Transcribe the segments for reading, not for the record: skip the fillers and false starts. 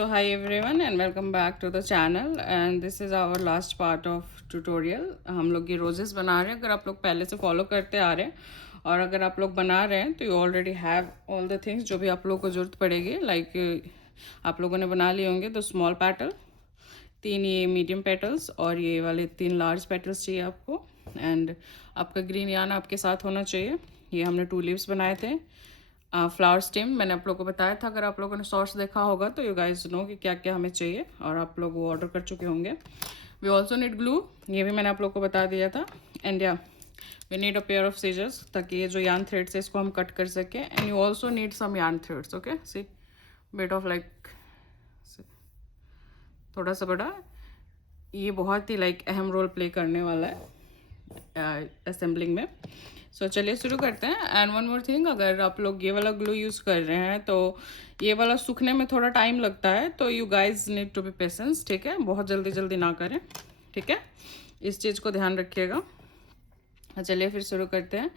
So hi everyone and welcome back to the channel and this is our last part of tutorial. हम लोग ये roses बना रहे हैं. अगर आप लोग पहले से फॉलो करते आ रहे हैं और अगर आप लोग बना रहे हैं तो you already have all the things जो भी आप लोगों को ज़रूरत पड़ेगी. लाइक आप लोगों ने बना लिए होंगे तो स्मॉल पेटल, 3 ये मीडियम पेटल्स और ये वाले 3 लार्ज पेटल्स चाहिए आपको. एंड आपका ग्रीन यार्न आपके साथ होना चाहिए. ये हमने 2 लीव्स बनाए थे. फ्लावर स्टेम मैंने आप लोगों को बताया था. अगर आप लोगों ने शॉर्ट्स देखा होगा तो यू गाइस नो कि क्या क्या हमें चाहिए और आप लोग वो ऑर्डर कर चुके होंगे. वी ऑल्सो नीड ग्लू, ये भी मैंने आप लोग को बता दिया था. एंड या we need a pair of scissors ताकि ये जो यार्न थ्रेड्स है इसको हम कट कर सकें. And you also need some yarn threads. Okay, see bit of like थोड़ा सा बड़ा. ये बहुत ही लाइक अहम रोल प्ले करने वाला है असेंबलिंग में. सो चलिए शुरू करते हैं. एंड वन मोर थिंग, अगर आप लोग ये वाला ग्लू यूज़ कर रहे हैं तो ये वाला सूखने में थोड़ा टाइम लगता है, तो you guys need to be patience. ठीक है, बहुत जल्दी जल्दी ना करें. ठीक है, इस चीज़ को ध्यान रखिएगा. चलिए फिर शुरू करते हैं.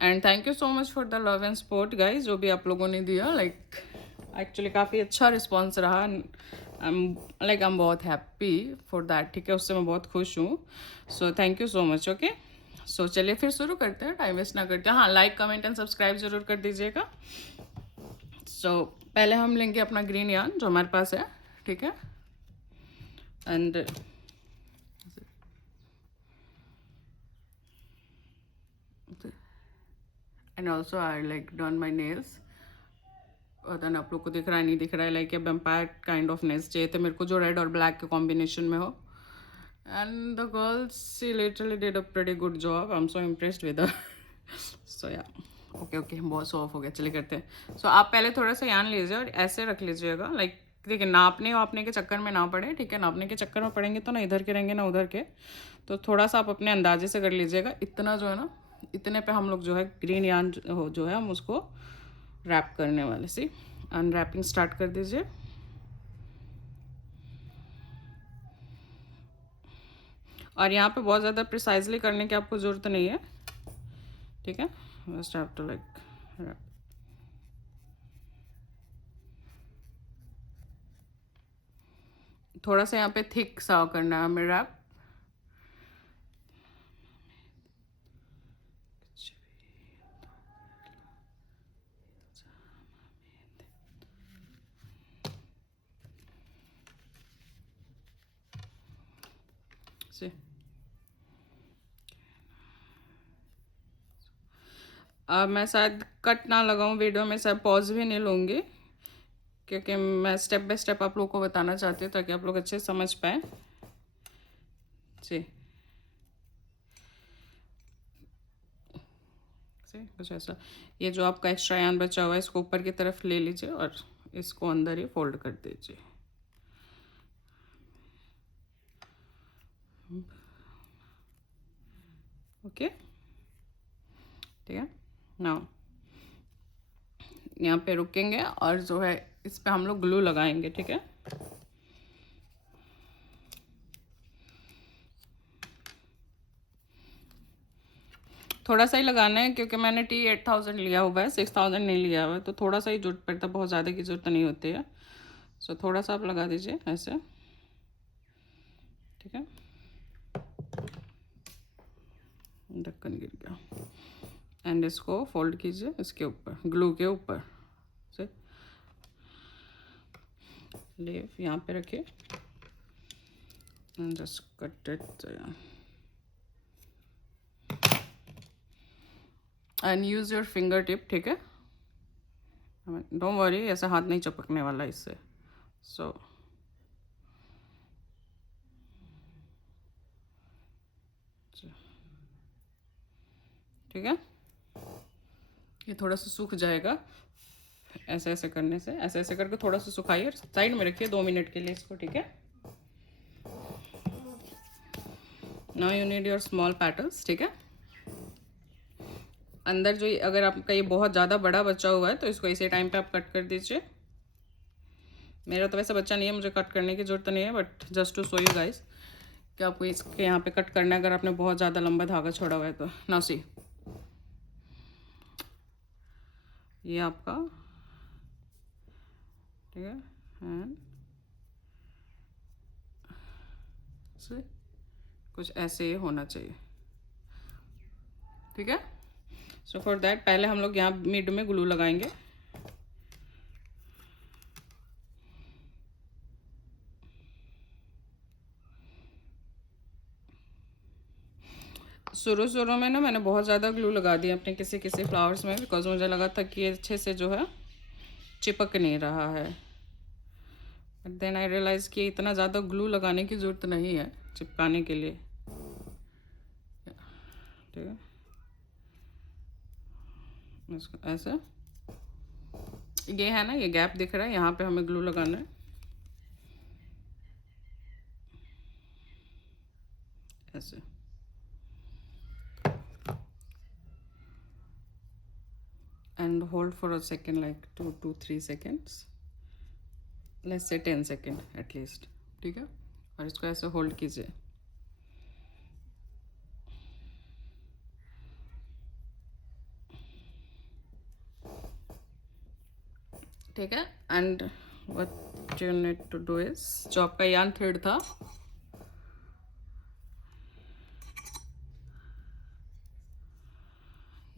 And thank you so much for the love and support guys, जो भी आप लोगों ने दिया. लाइक एक्चुअली काफ़ी अच्छा रिस्पॉन्स रहा. आई एम बहुत हैप्पी फॉर दैट. ठीक है, उससे मैं बहुत खुश हूँ. So thank you so much. Okay, so चलिए फिर शुरू करते हैं, टाइम वेस्ट ना करते हैं. हाँ, लाइक कमेंट एंड सब्सक्राइब जरूर कर दीजिएगा. सो पहले हम लेंगे अपना ग्रीन यार्न जो हमारे पास है. ठीक है, and also I like done my nails. पता नहीं आप लोग को दिख रहा है नहीं दिख रहा है. Like a vampire kind of nails चाहिए थे मेरे को जो रेड और ब्लैक के कॉम्बिनेशन में हो. And the girls, she literally did a pretty good job. I'm so impressed with her. So yeah, okay, बहुत सो ऑफ हो गया. चलिए करते हैं. So आप पहले थोड़ा सा यान लीजिए और ऐसे रख लीजिएगा. लाइक देखिए, नापने के चक्कर में ना पड़े. ठीक है, नापने के चक्कर में पड़ेंगे तो ना इधर के रहेंगे ना उधर के. तो थोड़ा सा आप अपने अंदाजे से कर लीजिएगा. इतना जो है ना, इतने पे हम लोग जो है ग्रीन यान जो है हम उसको रैप करने वाले. सी अनरैपिंग स्टार्ट कर दीजिए. और यहाँ पे बहुत ज़्यादा प्रिसाइजली करने की आपको ज़रूरत नहीं है. ठीक है, जस्ट हैव टू लाइक थोड़ा सा यहाँ पे थिक सा करना है हमें रैप. से अब मैं शायद कट ना लगाऊं वीडियो में, शायद पॉज भी नहीं लूँगी क्योंकि मैं स्टेप बाय स्टेप आप लोगों को बताना चाहती हूँ ताकि आप लोग अच्छे से समझ पाए. जी कुछ ऐसा. ये जो आपका एक्स्ट्रा यान बचा हुआ है इसको ऊपर की तरफ ले लीजिए और इसको अंदर ही फोल्ड कर दीजिए. ओके, ठीक है. नाउ यहाँ पे रुकेंगे और जो है इस पे हम लोग ग्लू लगाएंगे. ठीक है, थोड़ा सा ही लगाना है क्योंकि मैंने T8000 लिया हुआ है, 6000 नहीं लिया हुआ है. तो थोड़ा सा ही जरूरत पड़ता है, बहुत ज़्यादा की ज़रूरत नहीं होती है. सो थोड़ा सा आप लगा दीजिए ऐसे. ठीक है, ढक्कन गिर गया. एंड इसको फोल्ड कीजिए इसके ऊपर, ग्लू के ऊपर से. लीव यहाँ पे रखिए and just cut it and use your finger tip. ठीक है, डोंट वरी, ऐसा हाथ नहीं चपकने वाला इससे. सो ठीक है, ये थोड़ा सा सूख जाएगा ऐसे ऐसे करने से. ऐसे ऐसे करके थोड़ा सा सुखाइए, साइड में रखिए 2 मिनट के लिए इसको. ठीक है, now you need your small petals. ठीक है, अंदर जो अगर आपका ये बहुत ज़्यादा बड़ा बचा हुआ है तो इसको इसी टाइम पे आप कट कर दीजिए. मेरा तो वैसे बच्चा नहीं है, मुझे कट करने की ज़रूरत नहीं है, but just to show you guys कि आपको इसके यहाँ पे कट करना है अगर आपने बहुत ज़्यादा लंबा धागा छोड़ा हुआ है तो. नाउ सी, ये आपका. ठीक है, एंड से कुछ ऐसे ही होना चाहिए, ठीक है। सो फॉर दैट पहले हम लोग यहाँ मिड में ग्लू लगाएंगे। शुरू में ना मैंने बहुत ज़्यादा ग्लू लगा दिया अपने किसी किसी फ्लावर्स में, बिकॉज मुझे लगा था कि ये अच्छे से जो है चिपक नहीं रहा है। बट देन आई रियलाइज़ कि इतना ज़्यादा ग्लू लगाने की ज़रूरत नहीं है चिपकाने के लिए, ठीक है। इसको ऐसे, ये है ना, ये गैप दिख रहा है, यहाँ पे हमें ग्लू लगाना है ऐसे। And hold for a second, like 2 to 3 seconds, let's say 10 second at least, ठीक है। और इसको ऐसे होल्ड कीजिए, ठीक है। And what you need to do is, जो आपका यार्न थ्रेड था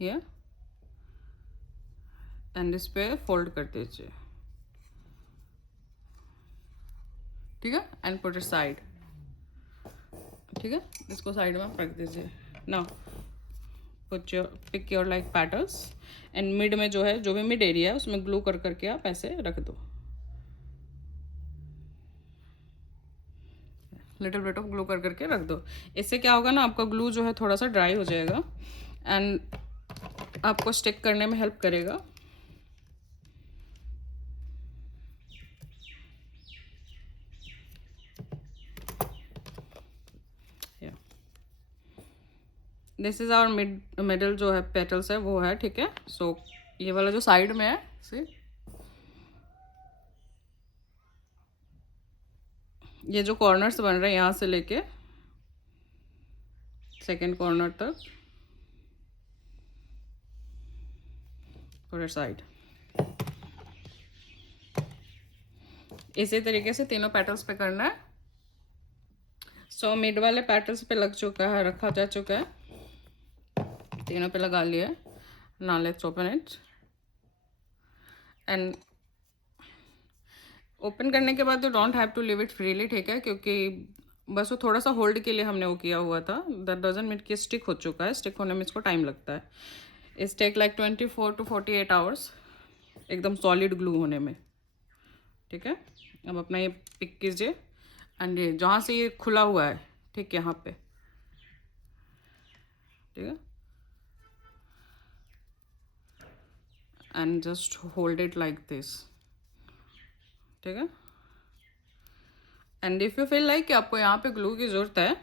ये, एंड इस पे फोल्ड कर दीजिए, ठीक है। एंड पुट इट साइड, ठीक है। इसको साइड में रख दीजिए। Now put your pick your like patterns, and mid में जो है, जो भी मिड एरिया है उसमें ग्लू कर करके आप ऐसे रख दो, लिटिल बिट ऑफ ग्लू कर करके रख दो। इससे क्या होगा ना, आपका ग्लू जो है थोड़ा सा ड्राई हो जाएगा एंड आपको स्टिक करने में हेल्प करेगा। दिस इज आवर मिडल जो है पेटल्स है वो है, ठीक है। सो ये वाला जो साइड में है, सी ये जो कॉर्नर्स बन रहे हैं यहाँ से लेके सेकेंड कॉर्नर तक पूरे साइड, इसी तरीके से तीनों पेटल्स पे करना है। सो मिड वाले पेटल्स पे लग चुका है, रखा जा चुका है, तीनों पे लगा लिया है। Now let's open it, and open करने के बाद you don't have to leave it freely, ठीक है, क्योंकि बस वो थोड़ा सा होल्ड के लिए हमने वो किया हुआ था। दैट डजंट मीन कि स्टिक हो चुका है, स्टिक होने में इसको टाइम लगता है। It's take like 24 to 48 hours एकदम सॉलिड ग्लू होने में, ठीक है। अब अपना ये पिक कीजिए, एंड ये जहाँ से ये खुला हुआ है, ठीक, यहाँ पे, ठीक है, and just hold it like this, ठीक है। And if you feel like कि आपको यहाँ पे ग्लू की ज़रूरत है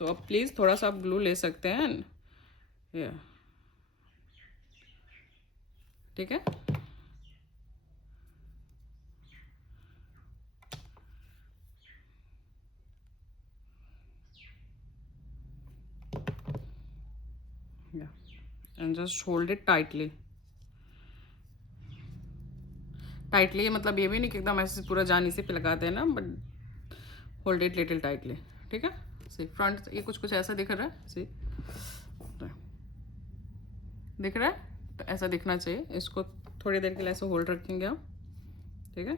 तो आप प्लीज़ थोड़ा सा आप ग्लू ले सकते हैं, ये, ठीक है। And just hold it tightly, tightly मतलब ये भी नहीं कि एकदम ऐसे पूरा जान इसी पे लगा देना, but hold it little tightly, ठीक है। सी फ्रंट ये कुछ कुछ ऐसा दिख रहा है, सी दिख रहा है, तो ऐसा दिखना चाहिए। इसको थोड़ी देर के लिए ऐसे होल्ड रखेंगे हम, ठीक है।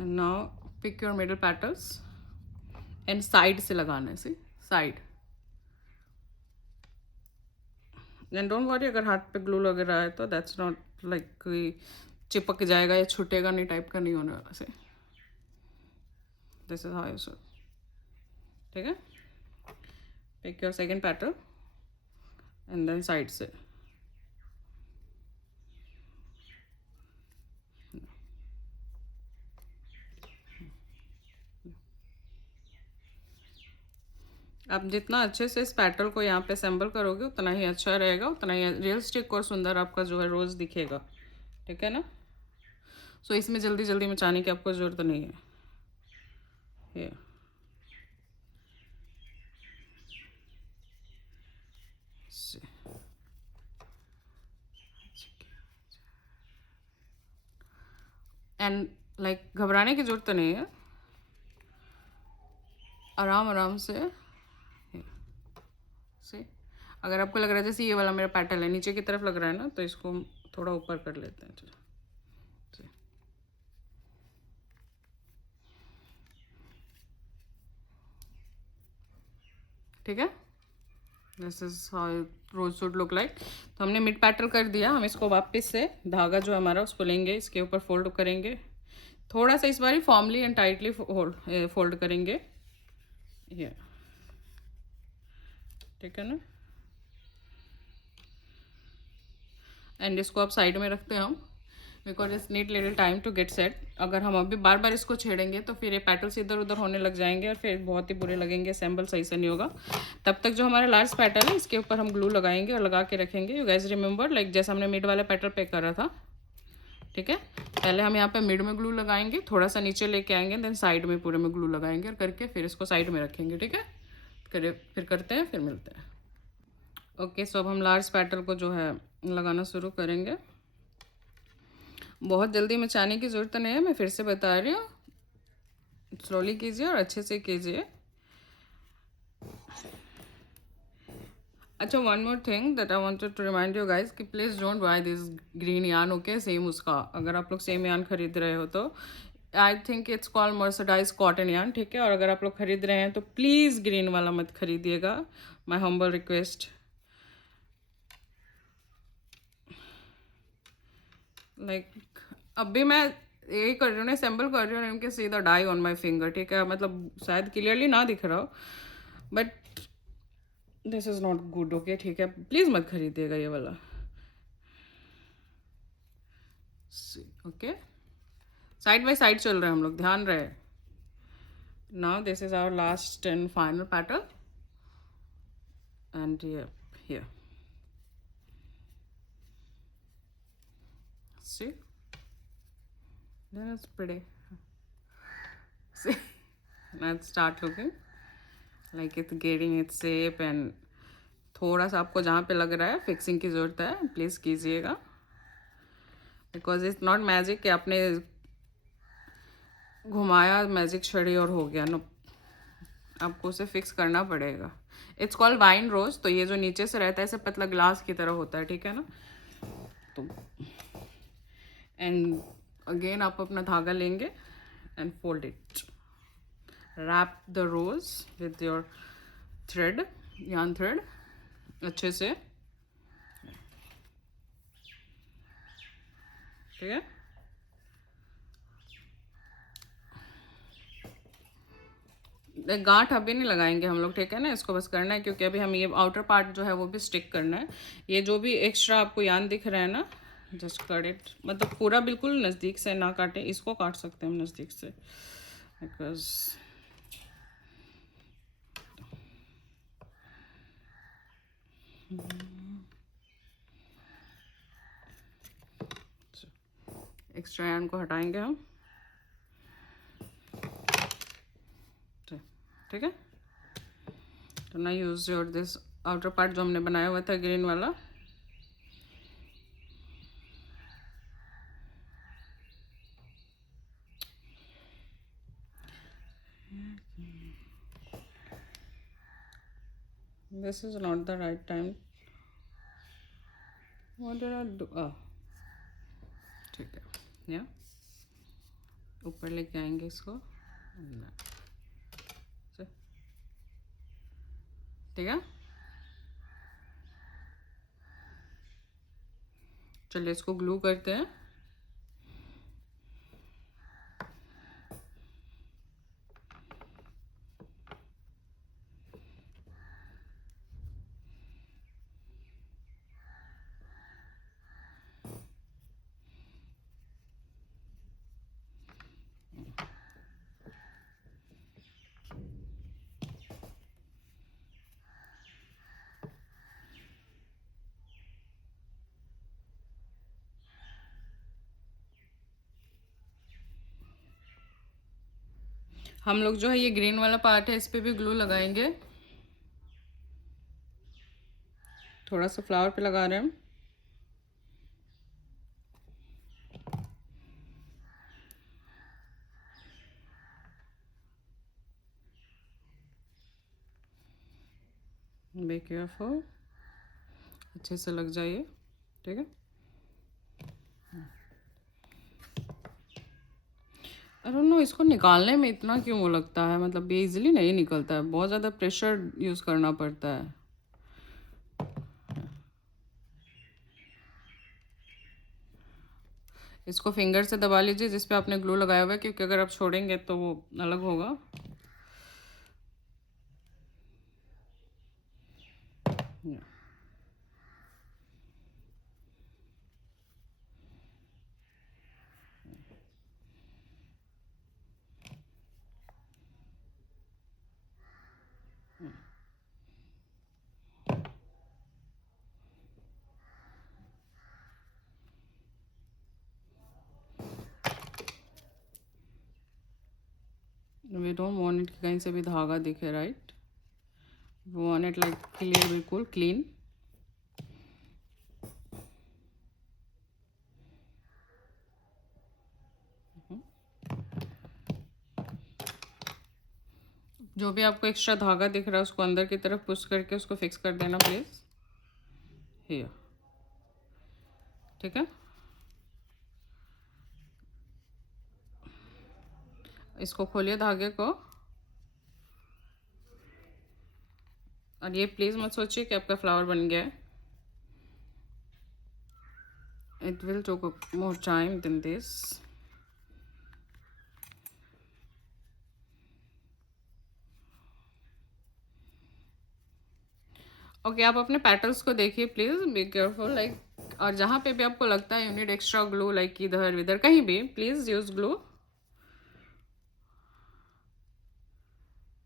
And now pick your middle patterns, and side से लगाना है, see side. And don't worry अगर हाथ पे ग्लू लग रहा है तो दैट्स नॉट लाइक कोई चिपक जाएगा या छूटेगा नहीं टाइप का नहीं होने वाला से। This is how you should, ठीक है। Pick your second pattern and then side से, आप जितना अच्छे से इस पैटर्न को यहाँ पे असेंबल करोगे उतना ही अच्छा रहेगा, उतना ही रियलिस्टिक और सुंदर आपका जो है रोज़ दिखेगा, ठीक है ना। सो इसमें जल्दी जल्दी मचाने की आपको ज़रूरत नहीं है, ये एंड लाइक घबराने की ज़रूरत नहीं है, आराम आराम से अगर आपको लग रहा है जैसे ये वाला मेरा पैटर्न है नीचे की तरफ लग रहा है ना, तो इसको हम थोड़ा ऊपर कर लेते हैं। चलो ठीक है, this is how rose should look like. तो हमने मिड पैटर्न कर दिया, हम इसको वापस से धागा जो हमारा उसको लेंगे, इसके ऊपर फोल्ड करेंगे थोड़ा सा, इस बार फॉर्मली एंड टाइटली फोल्ड करेंगे ये, ठीक है ना। एंड इसको आप साइड में रखते हैं हम, because it's need little time to get set. अगर हम अभी बार बार इसको छेड़ेंगे तो फिर ये पेटल्स इधर उधर होने लग जाएंगे और फिर बहुत ही बुरे लगेंगे, असेंबल सही से नहीं होगा। तब तक जो हमारा लास्ट पेटल है इसके ऊपर हम ग्लू लगाएंगे और लगा के रखेंगे। यू गाइस रिमेंबर लाइक जैसे हमने मिड वाला पेटल पे करा था, ठीक है। पहले हम यहाँ पे मिड में ग्लू लगाएंगे, थोड़ा सा नीचे लेके आएंगे, देन साइड में पूरे में ग्लू लगाएंगे और करके फिर इसको साइड में रखेंगे, ठीक है। फिर करते हैं, फिर मिलते हैं। ओके सो अब हम लास्ट पेटल को जो है लगाना शुरू करेंगे। बहुत जल्दी मचाने की ज़रूरत नहीं है, मैं फिर से बता रही हूँ, स्लोली कीजिए और अच्छे से कीजिए। अच्छा, one more thing that I wanted to remind you guys कि please don't buy this green yarn, okay. Same उसका अगर आप लोग सेम यान खरीद रहे हो तो I think it's called mercerised cotton yarn, ठीक है। और अगर आप लोग खरीद रहे हैं तो प्लीज़ ग्रीन वाला मत खरीदिएगा, माई हम्बल रिक्वेस्ट। लाइक अभी मैं यही कर रही हूँ ना, असेंबल कर रही हूँ, इनके सीधा डाई ऑन माई फिंगर, ठीक है। मतलब शायद क्लियरली ना दिख रहा हो, but this is not good, okay, ठीक है। प्लीज़ मत खरीदिएगा ये वाला, ओके। साइड बाय साइड चल रहे हैं हम लोग, ध्यान रहे। Now this is our last and final pattern and here see, then it's pretty, see, now it start looking like it's getting its shape and थोड़ा सा आपको जहाँ पे लग रहा है फिक्सिंग की ज़रूरत है प्लीज़ कीजिएगा, बिकॉज इट्स नॉट मैजिक कि आपने घुमाया मैजिक छड़ी और हो गया, नो, आपको उसे फिक्स करना पड़ेगा। इट्स कॉल्ड वाइन रोज। तो ये जो नीचे से रहता है ऐसे पतला ग्लास की तरह होता है, ठीक है ना। तो एंड अगेन आप अपना धागा लेंगे and fold it, wrap the rose with your thread, yarn thread अच्छे से, ठीक है। गांठ अभी नहीं लगाएंगे हम लोग, ठीक है ना। इसको बस करना है क्योंकि अभी हम ये आउटर पार्ट जो है वो भी स्टिक करना है। ये जो भी एक्स्ट्रा आपको यान दिख रहा है ना, जस्ट कट इट, मतलब पूरा बिल्कुल नज़दीक से ना काटें, इसको काट सकते हैं हम नज़दीक से, बिकॉज एक्स्ट्रा यान को हटाएंगे हम, ठीक है। तो ना use your this outer part जो हमने बनाया हुआ था ग्रीन वाला, this is not the right time, what did I do, ठीक है, या ऊपर लेके आएंगे इसको, ठीक है। चलिए इसको ग्लू करते हैं। हम लोग जो है ये ग्रीन वाला पार्ट है इस पे भी ग्लू लगाएंगे, थोड़ा सा फ्लावर पे लगा रहे हैं हम। बी केयरफुल, अच्छे से लग जाइए, ठीक है। आई डोंट नो इसको निकालने में इतना क्यों वो लगता है, मतलब ये इजीली नहीं निकलता है, बहुत ज़्यादा प्रेशर यूज़ करना पड़ता है। इसको फिंगर से दबा लीजिए जिस पे आपने ग्लू लगाया हुआ है, क्योंकि अगर आप छोड़ेंगे तो वो अलग होगा। वी डोंट वांट इट कहीं से भी धागा दिखे, right. We want it like clear, बिल्कुल क्लीन। जो भी आपको एक्स्ट्रा धागा दिख रहा है उसको अंदर की तरफ पुश करके उसको फिक्स कर देना प्लीज, हियर, ठीक है। इसको खोलिए धागे को, और ये प्लीज मत सोचिए कि आपका फ्लावर बन गया है। It will take more time than this. Okay, आप अपने पैटर्न्स को देखिए प्लीज, बी केयरफुल लाइक, और जहाँ पे भी आपको लगता है you need extra glue, like इधर इधर कहीं भी, प्लीज यूज ग्लू।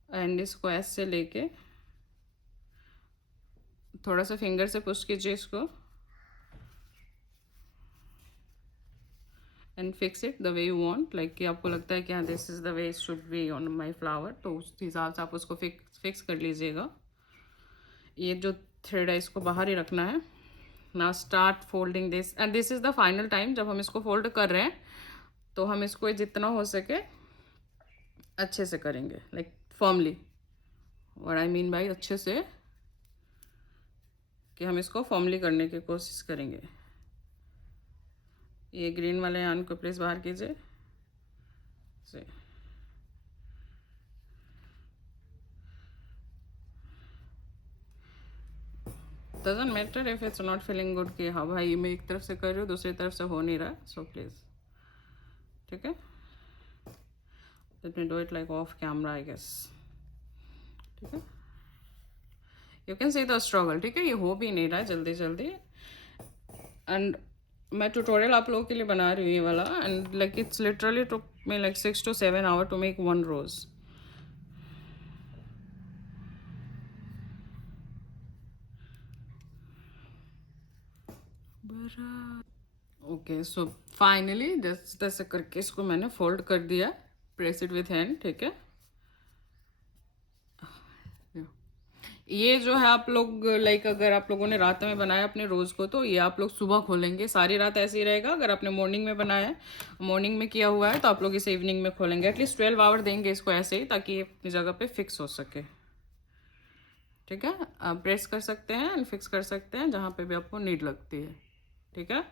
एंड इसको ऐसे लेके थोड़ा सा फिंगर से पुश कीजिए इसको, and fix it the way you want, like कि आपको लगता है कि हाँ this is the way it should be on my flower, तो उस हिसाब से आप उसको फिक्स कर लीजिएगा। ये जो थ्रेड है इसको बाहर ही रखना है। Now start folding this, and this is the final time जब हम इसको फोल्ड कर रहे हैं, तो हम इसको जितना हो सके अच्छे से करेंगे, like firmly. What I mean by अच्छे से, कि हम इसको फर्मली करने की कोशिश करेंगे। ये ग्रीन वाले यान को प्लीज बाहर कीजिए से। Doesn't matter if it's not feeling good कि हाँ भाई मैं एक तरफ से कर रही हूँ दूसरी तरफ से हो नहीं रहा, सो प्लीज, ठीक है। Let me do it like off camera I guess, ठीक है। You can see the struggle, ठीक है। ये हो भी नहीं रहा है जल्दी जल्दी, एंड मैं ट्यूटोरियल आप लोगों के लिए बना रही हूँ ये वाला, and like it's literally took me like 6 to 7 hours to make one rose. Okay, so finally just ऐसे करके इसको मैंने फोल्ड कर दिया, प्रेस इट विथ हैंड, ठीक है। ये जो है आप लोग लाइक अगर आप लोगों ने रात में बनाया अपने रोज़ को, तो ये आप लोग सुबह खोलेंगे, सारी रात ऐसे ही रहेगा। अगर आपने मॉर्निंग में बनाया है, मॉर्निंग में किया हुआ है, तो आप लोग इसे इवनिंग में खोलेंगे। एटलीस्ट 12 आवर देंगे इसको ऐसे ही, ताकि ये अपनी जगह पे फिक्स हो सके, ठीक है। आप प्रेस कर सकते हैं एंड फिक्स कर सकते हैं जहाँ पे भी आपको नीड लगती है, ठीक है।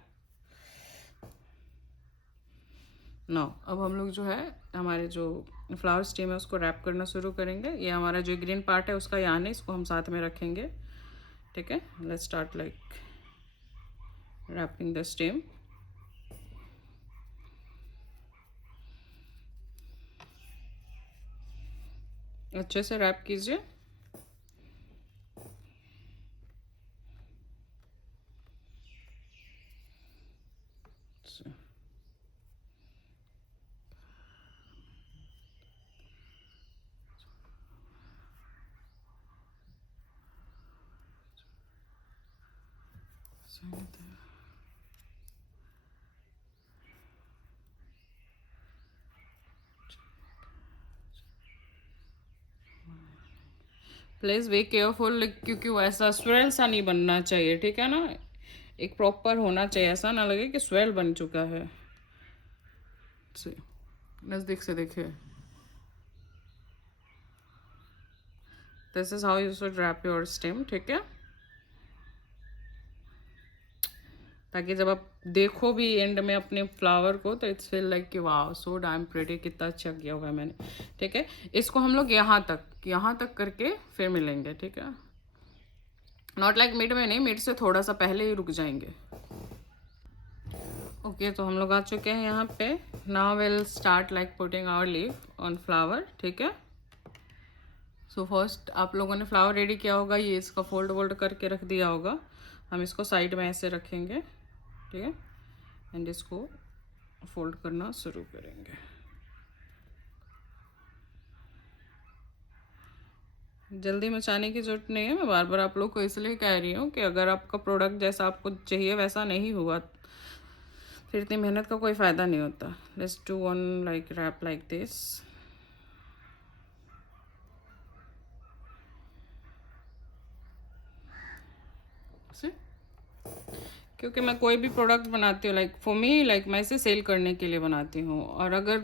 नो, अब हम लोग जो है हमारे जो फ्लावर स्टेम है उसको रैप करना शुरू करेंगे। ये हमारा जो ग्रीन पार्ट है उसका यान है, इसको हम साथ में रखेंगे, ठीक है। Let's start like wrapping the stem. अच्छे से रैप कीजिए। प्लीज बी केयरफुल, क्योंकि वैसा स्वेल सा नहीं बनना चाहिए, ठीक है ना। एक प्रॉपर होना चाहिए, ऐसा ना लगे कि स्वेल बन चुका है। नज़दीक से देखिए, this is how you should rap your stem, ठीक है, ताकि जब आप देखो भी एंड में अपने फ्लावर को तो इट्स फील लाइक कि वाह सो डैम प्रिटी, कितना अच्छा किया हुआ है मैंने, ठीक है। इसको हम लोग यहाँ तक करके फिर मिलेंगे, ठीक है, नॉट लाइक मिड में नहीं, मिड से थोड़ा सा पहले ही रुक जाएंगे। ओके तो हम लोग आ चुके हैं यहाँ पे। Now will start like putting our leaf on flower, ठीक है। सो फर्स्ट आप लोगों ने फ्लावर रेडी किया होगा, ये इसका फोल्ड वोल्ड करके रख दिया होगा। हम इसको साइड में ऐसे रखेंगे, ठीक है, एंड इसको फोल्ड करना शुरू करेंगे। जल्दी मचाने की जरूरत नहीं है, मैं बार बार आप लोग को इसलिए कह रही हूँ कि अगर आपका प्रोडक्ट जैसा आपको चाहिए वैसा नहीं हुआ फिर इतनी मेहनत का कोई फ़ायदा नहीं होता। Let's do one like wrap like this. क्योंकि मैं कोई भी प्रोडक्ट बनाती हूँ लाइक फॉर मी, लाइक मैं इसे सेल करने के लिए बनाती हूँ, और अगर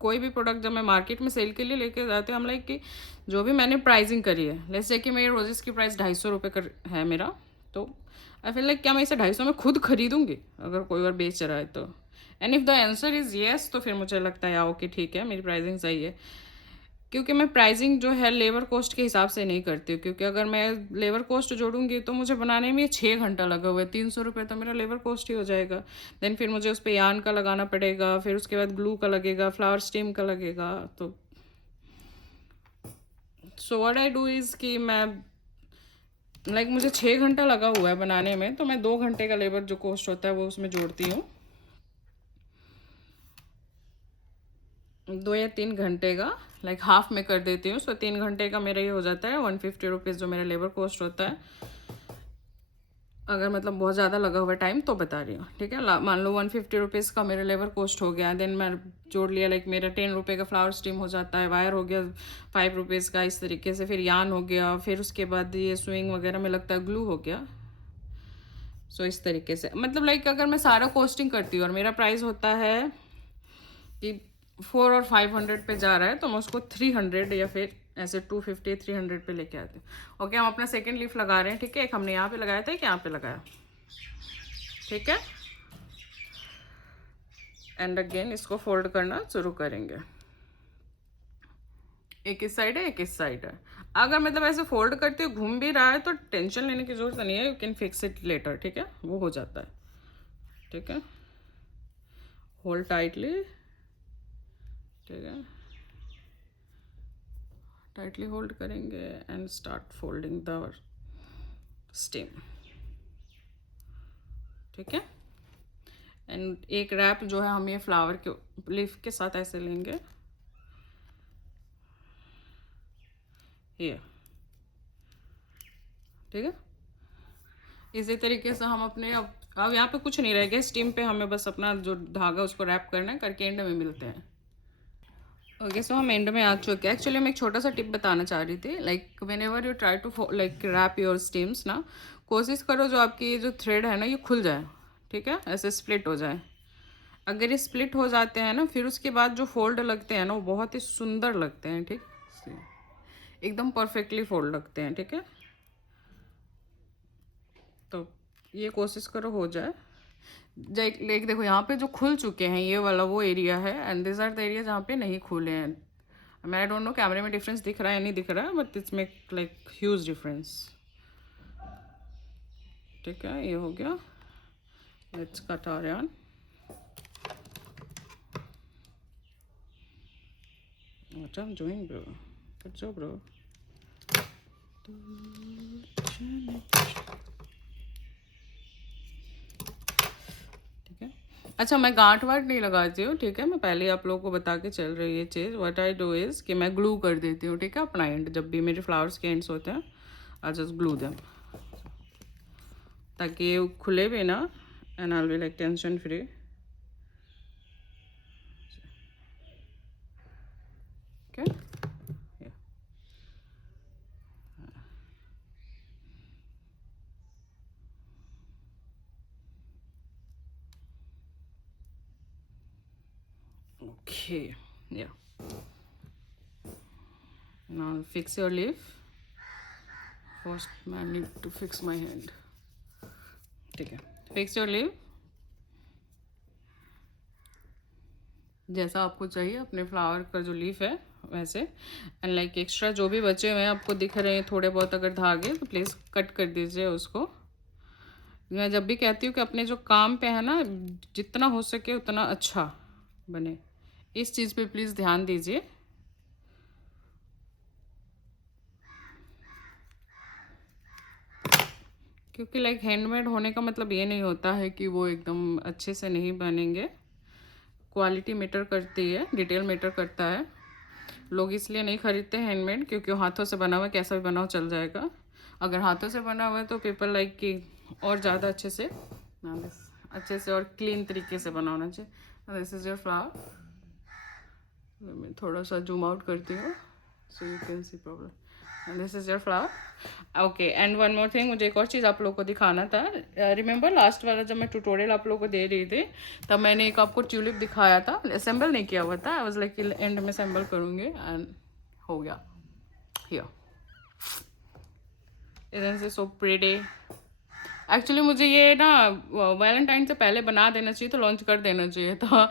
कोई भी प्रोडक्ट जब मैं मार्केट में सेल के लिए लेके जाती हूँ हम लाइक कि जो भी मैंने प्राइसिंग करी है, लेट्स से कि मेरी रोजेस की प्राइस 250 रुपये कर है मेरा, तो आई फील लाइक क्या मैं इसे 250 में खुद खरीदूंगी अगर कोई और बेच रहा है तो, and if the answer is yes तो फिर मुझे लगता है ओके ठीक है मेरी प्राइसिंग सही है। क्योंकि मैं प्राइसिंग जो है लेबर कॉस्ट के हिसाब से नहीं करती हूँ, क्योंकि अगर मैं लेबर कॉस्ट जोड़ूंगी तो मुझे बनाने में 6 घंटा लगा हुआ है, 300 रुपये तो मेरा लेबर कॉस्ट ही हो जाएगा। देन फिर मुझे उस पर यान का लगाना पड़ेगा, फिर उसके बाद ग्लू का लगेगा, फ्लावर स्टीम का लगेगा, तो so what I do is कि मैं लाइक मुझे 6 घंटा लगा हुआ है बनाने में, तो मैं 2 घंटे का लेबर जो कॉस्ट होता है वो उसमें जोड़ती हूँ, 2 या 3 घंटे का लाइक हाफ में कर देती हूँ। सो 3 घंटे का मेरा ये हो जाता है 150 रुपीज़ जो मेरा लेबर कॉस्ट होता है। अगर मतलब बहुत ज़्यादा लगा हुआ टाइम तो बता रही हूँ, ठीक है। मान लो 150 रुपीज़ का मेरा लेबर कॉस्ट हो गया, देन मैं जोड़ लिया लाइक मेरा 10 रुपये का फ्लावर स्टीम हो जाता है, वायर हो गया 5 रुपीज़ का, इस तरीके से फिर यान हो गया, फिर उसके बाद ये स्विंग वगैरह में लगता है ग्लू हो गया। सो इस तरीके से मतलब लाइक अगर मैं सारा कॉस्टिंग करती हूँ और मेरा प्राइस होता है कि 400 और 500 पे जा रहा है, तो मैं उसको 300 या फिर ऐसे 250 300 पे लेके आती हूँ। ओके हम अपना सेकेंड लीफ लगा रहे हैं, ठीक है। एक हमने यहाँ पे लगाया था, एक यहाँ पे लगाया, ठीक है, एंड अगेन इसको फोल्ड करना शुरू करेंगे। एक इस साइड है, एक इस साइड है। अगर मतलब ऐसे फोल्ड करते हुए घूम भी रहा है तो टेंशन लेने की जरूरत नहीं है, you can fix it later, ठीक है, वो हो जाता है, ठीक है। होल्ड टाइटली, ठीक है, टाइटली होल्ड करेंगे and start folding the stem, ठीक है। एंड एक रैप जो है हम ये फ्लावर के लीफ के साथ ऐसे लेंगे, ये, ठीक है। इसी तरीके से हम अपने अब यहाँ पे कुछ नहीं रह गया स्टीम पे, हमें बस अपना जो धागा उसको रैप करना है, करके एंड में मिलते हैं। ओके सो हम एंड में आ चुके हैं। एक्चुअली मैं एक छोटा सा टिप बताना चाह रही थी, like whenever you try to like wrap your stems ना, कोशिश करो जो आपकी ये जो थ्रेड है ना ये खुल जाए, ठीक है, ऐसे स्प्लिट हो जाए। अगर ये स्प्लिट हो जाते हैं ना फिर उसके बाद जो फोल्ड लगते हैं ना वो बहुत ही सुंदर लगते हैं, ठीक, एकदम परफेक्टली फोल्ड लगते हैं, ठीक है। तो ये कोशिश करो हो जाए। लाइक देखो यहाँ पे जो खुल चुके हैं ये वाला वो एरिया है, and this are the area जहाँ पे नहीं खुले हैं। मैं आई डोंट नो कैमरे में डिफरेंस दिख रहा है या नहीं दिख रहा है, but it's make like huge difference, ठीक है। ये हो गया, let's cut our yarn। What I'm doing, bro? Good job, bro. ठीक है। अच्छा मैं गांठ वाट नहीं लगाती हूँ, ठीक है, मैं पहले आप लोगों को बता के चल रही है चीज़। व्हाट आई डू इज़ कि मैं ग्लू कर देती हूँ, ठीक है, अपना एंड जब भी मेरे फ्लावर्स के एंड्स होते हैं आई जस्ट ग्लू देम, ताकि ये खुले भी ना, and I will like tension free. Okay okay, yeah, now fix your leaf, first I need to fix my hand. ठीक है, फिक्स योर लीव जैसा आपको चाहिए अपने फ्लावर का जो लीफ है वैसे. एंड लाइक एक्स्ट्रा जो भी बचे हुए हैं आपको दिख रहे हैं थोड़े बहुत अगर धागे, तो प्लीज़ कट कर दीजिए उसको. मैं जब भी कहती हूँ कि अपने जो काम पे है ना, जितना हो सके उतना अच्छा बने, इस चीज़ पे प्लीज़ ध्यान दीजिए. क्योंकि लाइक हैंडमेड होने का मतलब ये नहीं होता है कि वो एकदम अच्छे से नहीं बनेंगे. क्वालिटी मैटर करती है, डिटेल मैटर करता है. लोग इसलिए नहीं खरीदते हैंडमेड क्योंकि वो हाथों से बना हुआ कैसा भी बना हो चल जाएगा. अगर हाथों से बना हुआ है तो पीपल लाइक कि और ज़्यादा अच्छे से और क्लीन तरीके से बना होना चाहिए. This is your flower. मैं थोड़ा सा जूम आउट करती हूँ so you can C problem. This is your flower. Okay, and one more thing, मुझे एक और चीज़ आप लोगों को दिखाना था. रिमेंबर लास्ट वाला जब मैं ट्यूटोरियल आप लोगों को दे रही थी तब मैंने एक आपको ट्यूलिप दिखाया था, असेंबल नहीं किया हुआ था. आई वाज लाइक एंड में असेंबल करूँगी एंड हो गया. हियर इधर से सो प्रिटी. एक्चुअली मुझे ये ना वैलेंटाइन से पहले बना देना चाहिए, तो लॉन्च कर देना चाहिए था,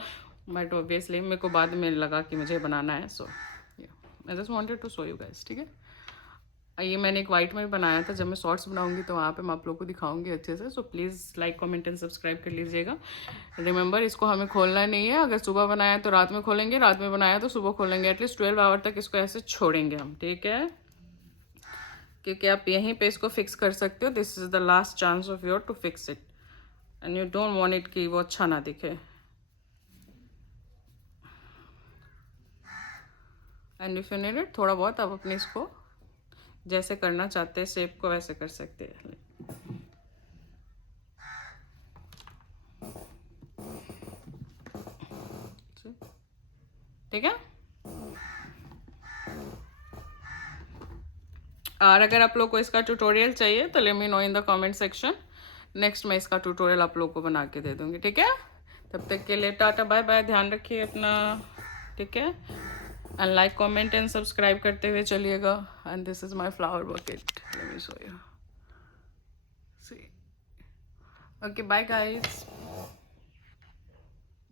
बट ऑब्वियसली मेरे को बाद में लगा कि मुझे बनाना है. So I just wanted to show you guys. ठीक है, ये मैंने एक वाइट में बनाया था. जब मैं शॉर्ट्स बनाऊंगी तो वहाँ पे मैं आप लोगों को दिखाऊंगी अच्छे से. So please like comment and subscribe कर लीजिएगा. रिमेंबर, इसको हमें खोलना नहीं है. अगर सुबह बनाया तो रात में खोलेंगे, रात में बनाया तो सुबह खोलेंगे. एटलीस्ट 12 आवर तक इसको ऐसे छोड़ेंगे हम. ठीक है, क्योंकि आप यहीं पे इसको फिक्स कर सकते हो. This is the last chance of your to fix it and you don't want it कि वो अच्छा ना दिखे. And if you need it, थोड़ा बहुत आप अपने इसको जैसे करना चाहते हैं शेप को वैसे कर सकते हैं. ठीक है, और अगर आप लोग को इसका ट्यूटोरियल चाहिए तो let me know in the comment section. Next मैं इसका ट्यूटोरियल आप लोग को बना के दे दूँगी. ठीक है, तब तक के लिए टाटा बाय बाय. ध्यान रखिए अपना. ठीक है, and like comment and subscribe करते हुए चलिएगा. And this is my flower bucket. Let me show you. See. Okay, bye guys.